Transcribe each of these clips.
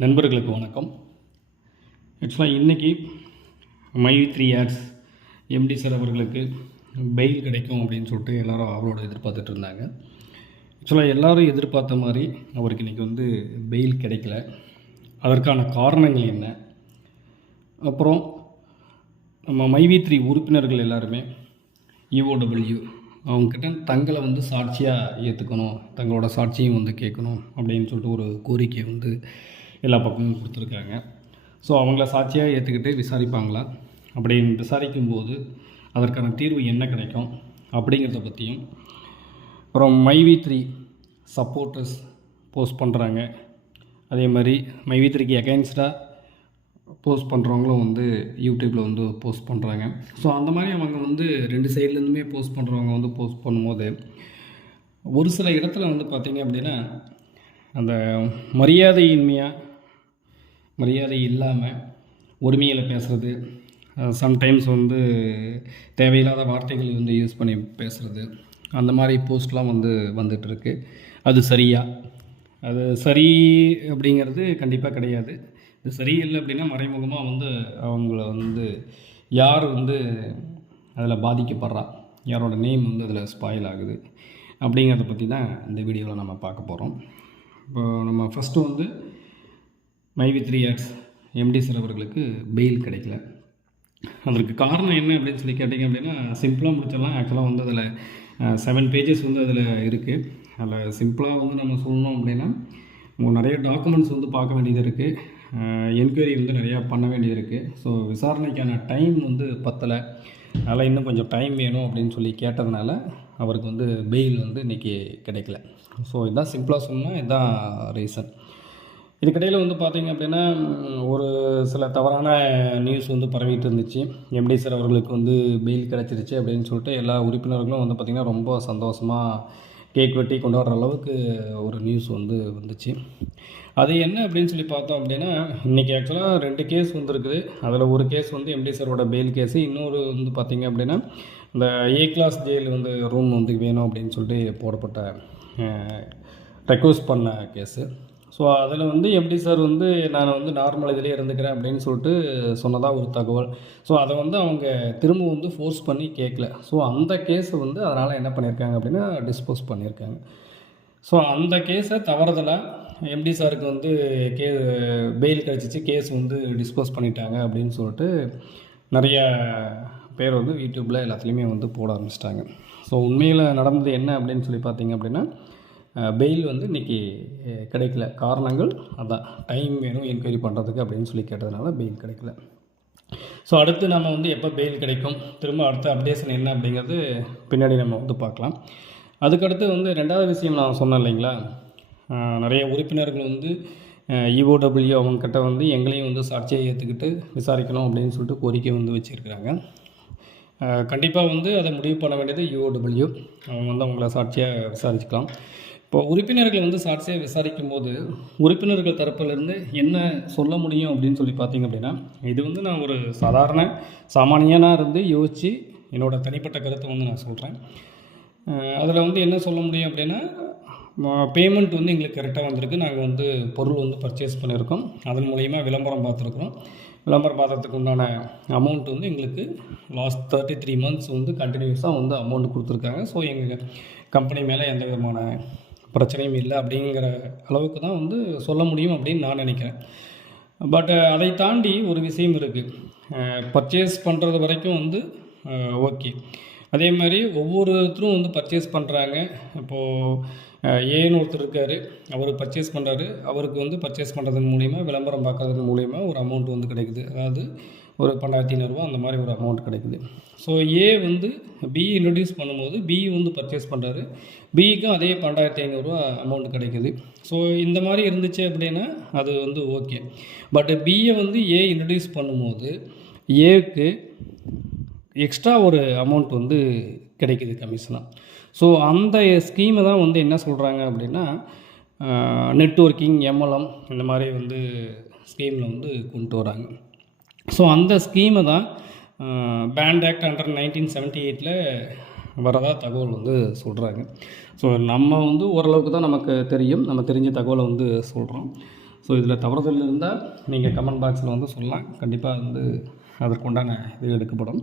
நண்பர்களுக்கு வணக்கம். ஆக்சுவலாக இன்றைக்கி my three years MD sir அவர்களுக்கு பெயில் கிடைக்கும் அப்படின்னு சொல்லிட்டு எல்லோரும் அவரோட எதிர்பார்த்துட்டு இருந்தாங்க. ஆக்சுவலாக எல்லாரும் எதிர்பார்த்த மாதிரி அவருக்கு இன்றைக்கி வந்து பெயில் கிடைக்கல. அதற்கான காரணங்கள் என்ன? அப்புறம் நம்ம மைவி த்ரீ உறுப்பினர்கள் எல்லாருமே இஓடபிள்யூ அவங்கக்கிட்ட தங்களை வந்து சாட்சியாக ஏற்றுக்கணும் தங்களோட சாட்சியும் வந்து கேட்கணும் அப்படின்னு சொல்லிட்டு ஒரு கோரிக்கையை வந்து எல்லா பக்கமும் கொடுத்துருக்காங்க. ஸோ அவங்கள சாட்சியாக ஏற்றுக்கிட்டு விசாரிப்பாங்களா? அப்படின்னு விசாரிக்கும்போது அதற்கான தீர்வு என்ன கிடைக்கும் அப்படிங்கிறத பற்றியும் அப்புறம் மைவி த்ரீ சப்போர்ட்டர்ஸ் போஸ்ட் பண்ணுறாங்க அதே மாதிரி மைவி த்ரீக்கு அகைன்ஸ்டாக போஸ்ட் பண்ணுறவங்களும் வந்து யூடியூப்பில் வந்து போஸ்ட் பண்ணுறாங்க ஸோ அந்த மாதிரி அவங்க வந்து ரெண்டு சைட்லேருந்துமே போஸ்ட் பண்ணுறவங்க வந்து போஸ்ட் பண்ணும்போது ஒரு சில இடத்துல வந்து பார்த்திங்க அப்படின்னா அந்த மரியாதையின்மையாக மரியாதை இல்லாமல் உரிமையில் பேசுகிறது சம்டைம்ஸ் வந்து தேவையில்லாத வார்த்தைகள் வந்து யூஸ் பண்ணி பேசுகிறது அந்த மாதிரி போஸ்ட்லாம் வந்து வந்துட்டுருக்கு. அது சரியா? அது சரி அப்படிங்கிறது கண்டிப்பாக கிடையாது. இது சரியில்லை அப்படின்னா மறைமுகமாக வந்து அவங்கள வந்து யார் வந்து அதில் பாதிக்கப்படுறா? யாரோட நேம் வந்து அதில் ஸ்பாயில் ஆகுது? அப்படிங்கிறத பற்றி தான் இந்த வீடியோவில் நம்ம பார்க்க போகிறோம் இப்போ நம்ம ஃபஸ்ட்டு வந்து மைவி த்ரீ இயர்ஸ் எம்டி சார் அவர்களுக்கு பெயில் கிடைக்கல. அதற்கு காரணம் என்ன அப்படின்னு சொல்லி கேட்டிங்க அப்படின்னா சிம்பிளாக முடிச்சிடலாம். ஆக்சுவலாக வந்து அதில் செவன் பேஜஸ் வந்து அதில் இருக்குது அதில் சிம்பிளாக வந்து நம்ம சொல்லணும் அப்படின்னா உங்கள் நிறைய டாக்குமெண்ட்ஸ் வந்து பார்க்க வேண்டியது இருக்குது என்கொயரி வந்து நிறையா பண்ண வேண்டியது இருக்குது ஸோ விசாரணைக்கான டைம் வந்து பத்தலை. அதனால் இன்னும் கொஞ்சம் டைம் வேணும் அப்படின்னு சொல்லி கேட்டதுனால அவருக்கு வந்து பெயில் வந்து இன்றைக்கி கிடைக்கல. ஸோ இதான் சிம்பிளாக சொன்னால் இதுதான் ரீசன் இதுக்கிடையில் வந்து பார்த்தீங்க அப்படின்னா ஒரு சில தவறான நியூஸ் வந்து பரவிட்டு இருந்துச்சு. எம்டி சார் அவர்களுக்கு வந்து பெயில் கிடச்சிருச்சு அப்படின்னு சொல்லிட்டு எல்லா உறுப்பினர்களும் வந்து பார்த்திங்கன்னா ரொம்ப சந்தோஷமாக கேக் வெட்டி கொண்டாடுற அளவுக்கு ஒரு நியூஸ் வந்து வந்துச்சு. அது என்ன அப்படின்னு சொல்லி பார்த்தோம் அப்படின்னா இன்றைக்கி ஆக்சுவலாக ரெண்டு கேஸ் வந்துருக்குது. அதில் ஒரு கேஸ் வந்து எம்டி சாரோட பெயில் கேஸு இன்னொரு வந்து பார்த்திங்க அப்படின்னா இந்த ஏ கிளாஸ் ஜெயில் வந்து ரூம் வந்து வேணும் அப்படின்னு சொல்லிட்டு போடப்பட்ட ரெக்வஸ்ட் பண்ண கேஸு ஸோ அதில் வந்து எப்படி சார் வந்து நான் வந்து நார்மல் இதிலே இருந்துக்கிறேன் அப்படின்னு சொல்லிட்டு சொன்னதாக ஒரு தகவல். ஸோ அதை வந்து அவங்க திரும்ப வந்து ஃபோர்ஸ் பண்ணி கேட்கல ஸோ அந்த கேஸை வந்து அதனால் என்ன பண்ணியிருக்காங்க அப்படின்னா டிஸ்போஸ் பண்ணியிருக்காங்க ஸோ அந்த கேஸை தவறுதலாக எம்டி சாருக்கு வந்து கே பெயில் கிடச்சிச்சு கேஸ் வந்து டிஸ்போஸ் பண்ணிட்டாங்க அப்படின்னு சொல்லிட்டு நிறைய பேர் வந்து யூடியூப்பில் எல்லாத்துலேயுமே வந்து போட ஆரம்பிச்சிட்டாங்க. ஸோ உண்மையில் நடந்தது என்ன அப்படின்னு சொல்லி பார்த்தீங்க அப்படின்னா பெயில் வந்து இன்றைக்கி கிடைக்கல. காரணங்கள் அதான். டைம் வேணும் என்கொயரி பண்ணுறதுக்கு அப்படின்னு சொல்லி கேட்டதுனால பெயில் கிடைக்கல. ஸோ அடுத்து நம்ம வந்து எப்போ பெயில் கிடைக்கும்? திரும்ப அடுத்த அப்டேஷன் என்ன அப்படிங்கிறது பின்னாடி நம்ம வந்து பார்க்கலாம். அதுக்கடுத்து வந்து ரெண்டாவது விஷயம் நான் சொன்னேன் இல்லைங்களா? நிறைய உறுப்பினர்கள் வந்து இஓடபிள்யூ அவங்கக்கிட்ட வந்து எங்களையும் வந்து சாட்சியை ஏற்றுக்கிட்டு விசாரிக்கணும் அப்படின்னு சொல்லிட்டு கோரிக்கை வந்து வச்சுருக்கிறாங்க. கண்டிப்பாக வந்து அதை முடிவு பண்ண வேண்டியது யூஓடபிள்யூ அவங்க வந்து அவங்கள சாட்சியாக விசாரிச்சுக்கலாம். இப்போ உறுப்பினர்கள் வந்து சாட்சியாக விசாரிக்கும் போது உறுப்பினர்கள் தரப்பிலிருந்து என்ன சொல்ல முடியும் அப்படின்னு சொல்லி பார்த்தீங்க அப்படின்னா இது வந்து நான் ஒரு சாதாரண சாமானியனாக இருந்து யோசித்து என்னோடய தனிப்பட்ட கருத்தை வந்து நான் சொல்கிறேன் அதில் வந்து என்ன சொல்ல முடியும் அப்படின்னா பேமெண்ட் வந்து எங்களுக்கு கரெக்டாக வந்திருக்கு. நாங்கள் வந்து பொருள் வந்து பர்ச்சேஸ் பண்ணியிருக்கோம். அதன் மூலயமா விளம்பரம் பார்த்துருக்குறோம். விளம்பரம் பார்த்ததுக்கு உண்டான அமௌண்ட் வந்து எங்களுக்கு லாஸ்ட் தேர்ட்டி த்ரீ மந்த்ஸ் வந்து கண்டினியூஸாக வந்து அமௌண்ட் கொடுத்துருக்காங்க. ஸோ எங்கள் கம்பெனி மேலே எந்த விதமான பிரச்சனையும் இல்லை அப்படிங்கிற அளவுக்கு தான் வந்து சொல்ல முடியும் அப்படின்னு நான் நினைக்கிறேன். பட் அதை தாண்டி ஒரு விஷயம் இருக்குது பர்ச்சேஸ் பண்ணுறது வரைக்கும் வந்து ஓகே அதே மாதிரி ஒவ்வொருத்தரும் வந்து பர்ச்சேஸ் பண்ணுறாங்க இப்போது ஏன்னு ஒருத்தர் இருக்கார். அவர் பர்ச்சேஸ் பண்ணுறாரு அவருக்கு வந்து பர்ச்சேஸ் பண்ணுறதன் மூலிமா விளம்பரம் பார்க்குறதன் மூலிமா ஒரு அமௌண்ட் வந்து கிடைக்குது. அதாவது ஒரு பன்னாயிரத்தி ஐநூறுரூவா அந்த மாதிரி ஒரு அமௌண்ட் கிடைக்குது. ஸோ ஏ வந்து பி இன்ட்ரடியூஸ் பண்ணும்போது பி வந்து பர்ச்சேஸ் பண்ணுறாரு பிக்கும் அதே பன்னெண்டாயிரத்தி ஐநூறுரூவா அமௌண்ட் கிடைக்குது. ஸோ இந்த மாதிரி இருந்துச்சு அப்படின்னா அது வந்து ஓகே பட் பியை வந்து ஏ இன்ட்ரடியூஸ் பண்ணும்போது ஏக்கு எக்ஸ்ட்ரா ஒரு அமௌண்ட் வந்து கிடைக்குது கமிஷனாக ஸோ அந்த ஸ்கீமை தான் வந்து என்ன சொல்கிறாங்க அப்படின்னா நெட்வொர்க்கிங் எம்எல்எம் இந்த மாதிரி வந்து ஸ்கீமில் வந்து கொண்டு வராங்க. ஸோ அந்த ஸ்கீமை தான் banned act under nineteen seventy எயிட்டில் வரதா தகவல் வந்து சொல்கிறாங்க ஸோ நம்ம வந்து ஓரளவுக்கு தான் நமக்கு தெரியும். நம்ம தெரிஞ்ச தகவலை வந்து சொல்கிறோம் ஸோ இதில் தவறுதல் இருந்தால் நீங்கள் கமெண்ட் பாக்ஸில் வந்து சொல்லலாம். கண்டிப்பாக வந்து அதற்குண்டான இது எடுக்கப்படும்.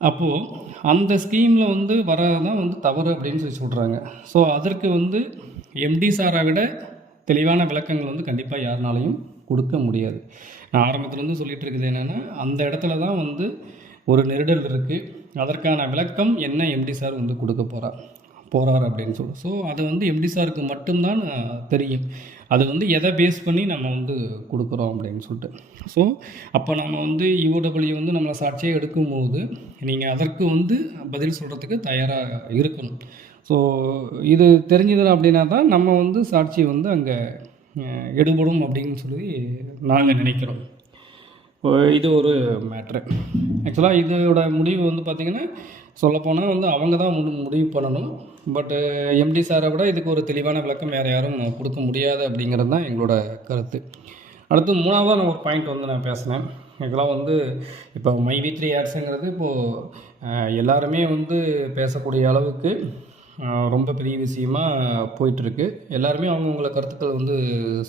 அப்போது அந்த ஸ்கீமில் வந்து வரதான் வந்து தவறு அப்படின்னு சொல்லி சொல்கிறாங்க ஸோ அதற்கு வந்து எம்டி சாரை விட தெளிவான விளக்கங்கள் வந்து கண்டிப்பாக யாருனாலையும் கொடுக்க முடியாது. நான் ஆரம்பத்துலேருந்து சொல்லிகிட்டு இருக்குது என்னென்னா அந்த இடத்துல தான் வந்து ஒரு நெருடல் இருக்குது அதற்கான விளக்கம் என்ன எம்டி சார் வந்து கொடுக்க போகிறார் போகிறார் அப்படின்னு சொல்லி ஸோ அது வந்து எம்டி சாருக்கு மட்டும்தான் தெரியும். அது வந்து எதை பேஸ் பண்ணி நம்ம வந்து கொடுக்குறோம் அப்படின்னு சொல்லிட்டு. ஸோ அப்போ நம்ம வந்து யூடபிள்யூ வந்து நம்மளை சாட்சியாக எடுக்கும்போது நீங்கள் அதற்கு வந்து பதில் சொல்கிறதுக்கு தயாராக இருக்கணும். ஸோ இது தெரிஞ்சது அப்படின்னா தான் நம்ம வந்து சாட்சி வந்து அங்கே எடுபடும் அப்படின்னு சொல்லி நாங்கள் நினைக்கிறோம். இது ஒரு மேட்ரு. ஆக்சுவலாக இதோட முடிவு வந்து பார்த்திங்கன்னா சொல்லப்போனால் வந்து அவங்க தான் முடி முடிவு பண்ணணும். பட்டு எம்டி சாரை விட இதுக்கு ஒரு தெளிவான விளக்கம் வேறு யாரும் கொடுக்க முடியாது அப்படிங்கிறது தான் எங்களோட கருத்து. அடுத்து மூணாவதாக நான் ஒரு பாயிண்ட் வந்து நான் பேசினேன். இதெல்லாம் வந்து இப்போ மை வி த்ரீ ஆட்ஸுங்கிறது இப்போது எல்லாருமே வந்து பேசக்கூடிய அளவுக்கு ரொம்ப பெரிய விஷயமா போயிட்டுருக்கு. எல்லாருமே அவங்கவுங்கள கருத்துக்கள் வந்து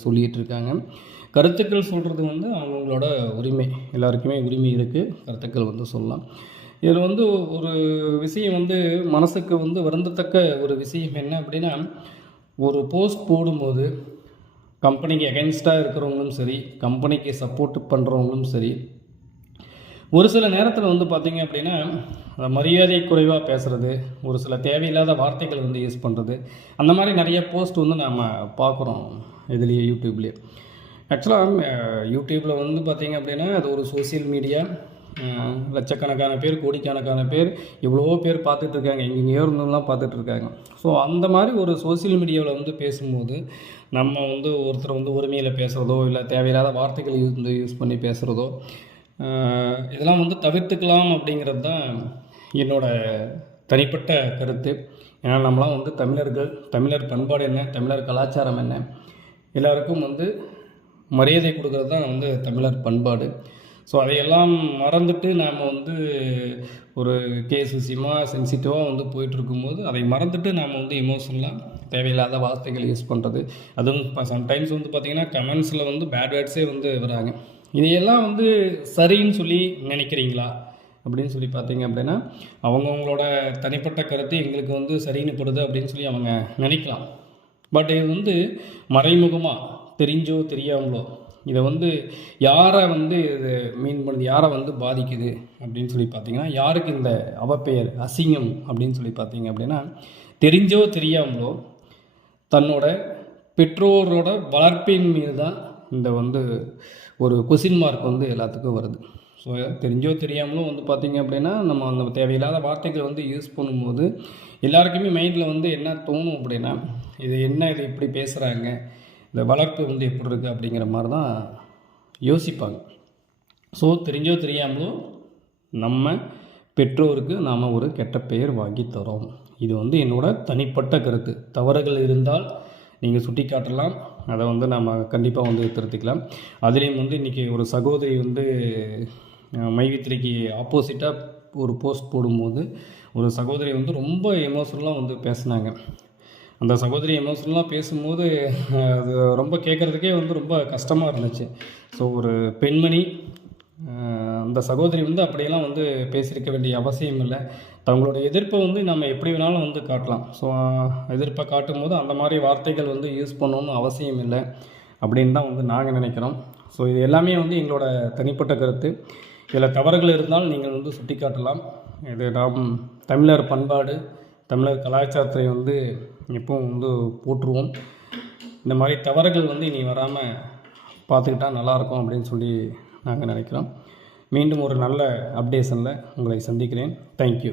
சொல்லிகிட்டு இருக்காங்க கருத்துக்கள் சொல்கிறது வந்து அவங்கவுங்களோட உரிமை. எல்லாருக்குமே உரிமை இருக்குது கருத்துக்கள் வந்து சொல்லலாம். இதில் வந்து ஒரு விஷயம் வந்து மனசுக்கு வந்து வருந்தத்தக்க ஒரு விஷயம் என்ன அப்படின்னா ஒரு போஸ்ட் போடும்போது கம்பெனிக்கு அகைன்ஸ்டாக இருக்கிறவங்களும் சரி கம்பெனிக்கு சப்போர்ட் பண்ணுறவங்களும் சரி ஒரு சில நேரத்தில் வந்து பார்த்திங்க அப்படின்னா மரியாதை குறைவாக பேசுகிறது ஒரு சில தேவையில்லாத வார்த்தைகள் வந்து யூஸ் பண்ணுறது அந்த மாதிரி நிறைய போஸ்ட் வந்து நம்ம பார்க்குறோம் இதுலேயே யூடியூப்லேயே. ஆக்சுவலாக யூடியூப்பில் வந்து பார்த்திங்க அப்படின்னா அது ஒரு சோஷியல் மீடியா லட்சக்கணக்கான பேர் கோடிக்கணக்கான பேர் எவ்வளவோ பேர் பார்த்துட்டு இருக்காங்க எங்கெங்கேயோ இருந்தெல்லாம் பார்த்துட்டு இருக்காங்க. ஸோ அந்த மாதிரி ஒரு சோஷியல் மீடியாவில் வந்து பேசும்போது நம்ம வந்து ஒருத்தர் வந்து உரிமையில் பேசுகிறதோ இல்லை தேவையில்லாத வார்த்தைகள் யூஸ் வந்து யூஸ் பண்ணி பேசுகிறதோ இதெல்லாம் வந்து தவிர்த்துக்கலாம் அப்படிங்கிறது தான் என்னோட தனிப்பட்ட கருத்து. ஏன்னா நம்மளாம் வந்து தமிழர்கள் தமிழர் பண்பாடு என்ன தமிழர் கலாச்சாரம் என்ன எல்லாருக்கும் வந்து மரியாதை கொடுக்கறது தான் வந்து தமிழர் பண்பாடு. ஸோ அதையெல்லாம் மறந்துட்டு நாம் வந்து ஒரு கேஸ் விஷயமா சென்சிட்டிவாக வந்து போயிட்டுருக்கும்போது அதை மறந்துட்டு நாம் வந்து எமோஷனலாக தேவையில்லாத வார்த்தைகள் யூஸ் பண்ணுறது அதுவும் இப்போ சம்டைம்ஸ் வந்து பார்த்திங்கன்னா கமெண்ட்ஸில் வந்து பேட் வேர்ட்ஸே வந்து வராங்க. இதையெல்லாம் வந்து சரின்னு சொல்லி நினைக்கிறீங்களா? அப்படின்னு சொல்லி பார்த்தீங்க அப்படின்னா அவங்கவுங்களோட தனிப்பட்ட கருத்து எங்களுக்கு வந்து சரின்னு படுது அப்படின்னு சொல்லி அவங்க நினைக்கலாம். பட் இது வந்து மறைமுகமாக தெரிஞ்சோ தெரியாமலோ இதை வந்து யாரை வந்து இது மீன் பண்ணுது யாரை வந்து பாதிக்குது அப்படின்னு சொல்லி பார்த்தீங்கன்னா யாருக்கு இந்த அவப்பெயர் அசிங்கம் அப்படின்னு சொல்லி பார்த்தீங்க அப்படின்னா தெரிஞ்சோ தெரியாமலோ தன்னோட பெற்றோரோட வளர்ப்பின் மீது தான் இந்த வந்து ஒரு கொஷின் மார்க் வந்து எல்லாத்துக்கும் வருது. ஸோ தெரிஞ்சோ தெரியாமலோ வந்து பார்த்திங்க அப்படின்னா நம்ம அந்த தேவையில்லாத வார்த்தைகள் வந்து யூஸ் பண்ணும்போது எல்லாருக்குமே மைண்டில் வந்து என்ன தோணும் அப்படின்னா இது என்ன இது இப்படி பேசுகிறாங்க இந்த வளர்ப்பு வந்து எப்படி இருக்குது அப்படிங்கிற மாதிரி தான் யோசிப்பாங்க. ஸோ தெரிஞ்சோ தெரியாமலோ நம்ம பெற்றோருக்கு நாம் ஒரு கெட்ட பெயர் வாங்கி தரோம். இது வந்து என்னோட தனிப்பட்ட கருத்து. தவறுகள் இருந்தால் நீங்கள் சுட்டி காட்டலாம். அதை வந்து நம்ம கண்டிப்பாக வந்து திருத்திக்கலாம். அதுலேயும் வந்து இன்றைக்கி ஒரு சகோதரி வந்து மைவித்திரைக்கு ஆப்போசிட்டாக ஒரு போஸ்ட் போடும்போது ஒரு சகோதரி வந்து ரொம்ப எமோஷனலாக வந்து பேசினாங்க. அந்த சகோதரி எமோஷனலாக பேசும்போது அது ரொம்ப கேட்குறதுக்கே வந்து ரொம்ப கஷ்டமாக இருந்துச்சு. ஸோ ஒரு பெண்மணி அந்த சகோதரி வந்து அப்படியெல்லாம் வந்து பேசியிருக்க வேண்டிய அவசியம் இல்லை. தங்களோட எதிர்ப்பை வந்து நம்ம எப்படி வேணாலும் வந்து காட்டலாம். ஸோ எதிர்ப்பை காட்டும் போது அந்த மாதிரி வார்த்தைகள் வந்து யூஸ் பண்ணணும்னு அவசியம் இல்லை அப்படின்னு தான் வந்து நாங்கள் நினைக்கிறோம். ஸோ இது எல்லாமே வந்து எங்களோட தனிப்பட்ட கருத்து. இதில் தவறுகள் இருந்தால் நீங்கள் வந்து சுட்டிக்காட்டலாம். இது நாம் தமிழர் பண்பாடு தமிழர் கலாச்சாரத்தை வந்து எப்பவும் வந்து போற்றுவோம். இந்த மாதிரி தவறுகள் வந்து இனி வராமல் பார்த்துக்கிட்டா நல்லாயிருக்கும் அப்படின்னு சொல்லி நாங்கள் நினைக்கிறோம். மீண்டும் ஒரு நல்ல அப்டேஷனில் உங்களை சந்திக்கிறேன். தேங்க்யூ